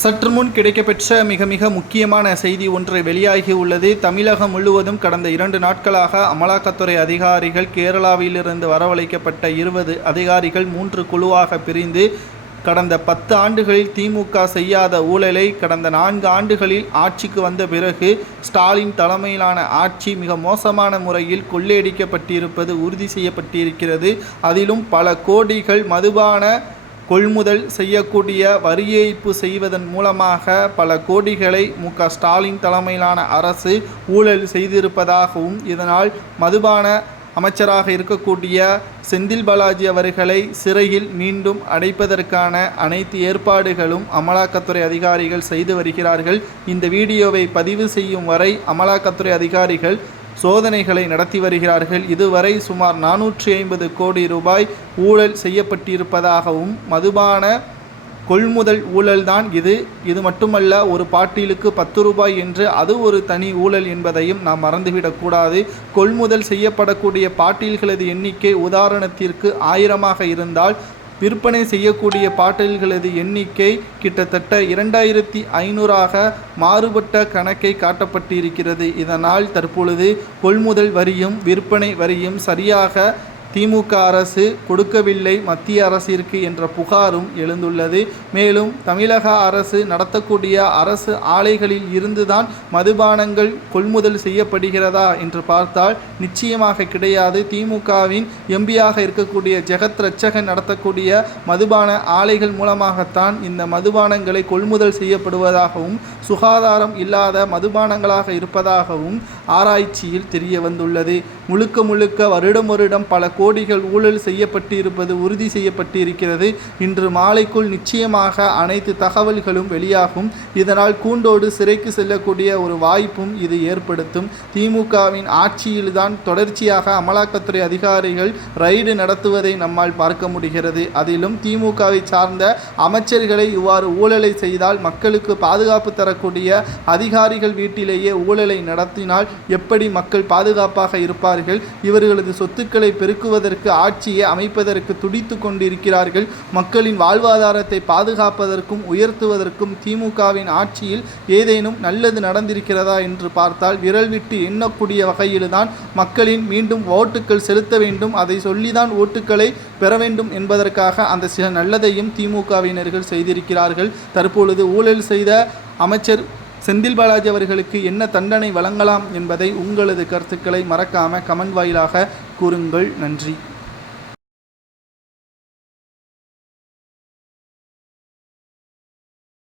சற்று முன் கிடைக்கப்பெற்ற மிக மிக முக்கியமான செய்தி ஒன்று வெளியாகி உள்ளது. தமிழகம் முழுவதும் கடந்த இரண்டு நாட்களாக அமலாக்கத்துறை அதிகாரிகள் கேரளாவிலிருந்து வரவழைக்கப்பட்ட இருபது அதிகாரிகள் மூன்று குழுவாக பிரிந்து கடந்த பத்து ஆண்டுகளில் திமுக செய்யாத ஊழலை கடந்த நான்கு ஆண்டுகளில் ஆட்சிக்கு வந்த பிறகு ஸ்டாலின் தலைமையிலான ஆட்சி மிக மோசமான முறையில் கொள்ளையடிக்கப்பட்டிருப்பது உறுதி செய்யப்பட்டிருக்கிறது. அதிலும் பல கோடிகள் மதுபான கொள்முதல் செய்யக்கூடிய வரி ஏய்ப்பு செய்வதன் மூலமாக பல கோடிகளை மு. ஸ்டாலின் தலைமையிலான அரசு ஊழல் செய்திருப்பதாகவும் இதனால் மதுபான அமைச்சராக இருக்கக்கூடிய செந்தில் பாலாஜி அவர்களை சிறையில் மீண்டும் அடைப்பதற்கான அனைத்து ஏற்பாடுகளும் அமலாக்கத்துறை அதிகாரிகள் செய்து வருகிறார்கள். இந்த வீடியோவை பதிவு செய்யும் வரை அமலாக்கத்துறை அதிகாரிகள் சோதனைகளை நடத்தி வருகிறார்கள். இதுவரை சுமார் நானூற்றி ஐம்பது கோடி ரூபாய் ஊழல் செய்யப்பட்டிருப்பதாகவும் மதுபான கொள்முதல் ஊழல்தான் இது. இது மட்டுமல்ல ஒரு பாட்டிலுக்கு பத்து ரூபாய் என்று அது ஒரு தனி ஊழல் என்பதையும் நாம் மறந்துவிடக்கூடாது கொள்முதல் செய்யப்படக்கூடிய பாட்டில்களது எண்ணிக்கை உதாரணத்திற்கு ஆயிரமாக இருந்தால் விற்பனை செய்யக்கூடிய பாட்டில்களது எண்ணிக்கை கிட்டத்தட்ட இரண்டாயிரத்தி ஐநூறாக மாறுபட்ட கணக்கை காட்டப்பட்டிருக்கிறது. இதனால் தற்பொழுது கொள்முதல் வரியும் விற்பனை வரியும் சரியாக திமுக அரசு கொடுக்கவில்லை மத்திய அரசிற்கு என்ற புகாரும் எழுந்துள்ளது. மேலும் தமிழக அரசு நடத்தக்கூடிய அரசு ஆலைகளில் இருந்துதான் மதுபானங்கள் கொள்முதல் செய்யப்படுகிறதா என்று பார்த்தால் நிச்சயமாக கிடையாது. திமுகவின் எம்பியாக இருக்கக்கூடிய ஜெகத் ரட்சகன் நடத்தக்கூடிய மதுபான ஆலைகள் மூலமாகத்தான் இந்த மதுபானங்களை கொள்முதல் செய்யப்படுவதாகவும் சுகாதாரம் இல்லாத மதுபானங்களாக இருப்பதாகவும் ஆராய்ச்சியில் தெரிய வந்துள்ளது. முழுக்க முழுக்க வருடம் வருடம் பல கோடிகள் ஊழல் செய்யப்பட்டிருப்பது உறுதி செய்யப்பட்டு இருக்கிறது இன்று மாலைக்குள் நிச்சயமாக அனைத்து தகவல்களும் வெளியாகும். இதனால் கூண்டோடு சிறைக்கு செல்லக்கூடிய ஒரு வாய்ப்பும் இது ஏற்படுத்தும். திமுகவின் ஆட்சியில்தான் தொடர்ச்சியாக அமலாக்கத்துறை அதிகாரிகள் ரைடு நடத்துவதை நம்மால் பார்க்க முடிகிறது. அதிலும் திமுகவை சார்ந்த அமைச்சர்களை இவ்வாறு ஊழலை செய்தால் மக்களுக்கு பாதுகாப்பு தரக்கூடிய அதிகாரிகள் வீட்டிலேயே ஊழலை நடத்தினால் எப்படி மக்கள் பாதுகாப்பாக இருப்பார்கள்? இவர்களது சொத்துக்களை பெருக்குவதற்கு ஆட்சியை அமைப்பதற்கு துடித்து கொண்டிருக்கிறார்கள். மக்களின் வாழ்வாதாரத்தை பாதுகாப்பதற்கும் உயர்த்துவதற்கும் திமுகவின் ஆட்சியில் ஏதேனும் நல்லது நடந்திருக்கிறதா என்று பார்த்தால் விரல் விட்டு எண்ணக்கூடிய வகையில்தான் மக்களின் மீண்டும் ஓட்டுக்கள் செலுத்த வேண்டும். அதை சொல்லிதான் ஓட்டுக்களை பெற வேண்டும் என்பதற்காக அந்த சில நல்லதையும் திமுகவினர்கள் செய்திருக்கிறார்கள். தற்பொழுது ஊழல் செய்த அமைச்சர் செந்தில் பாலாஜி அவர்களுக்கு என்ன தண்டனை வழங்கலாம் என்பதை உங்களது கருத்துக்களை மறக்காம கமெண்ட் வாயிலாக கூறுங்கள். நன்றி.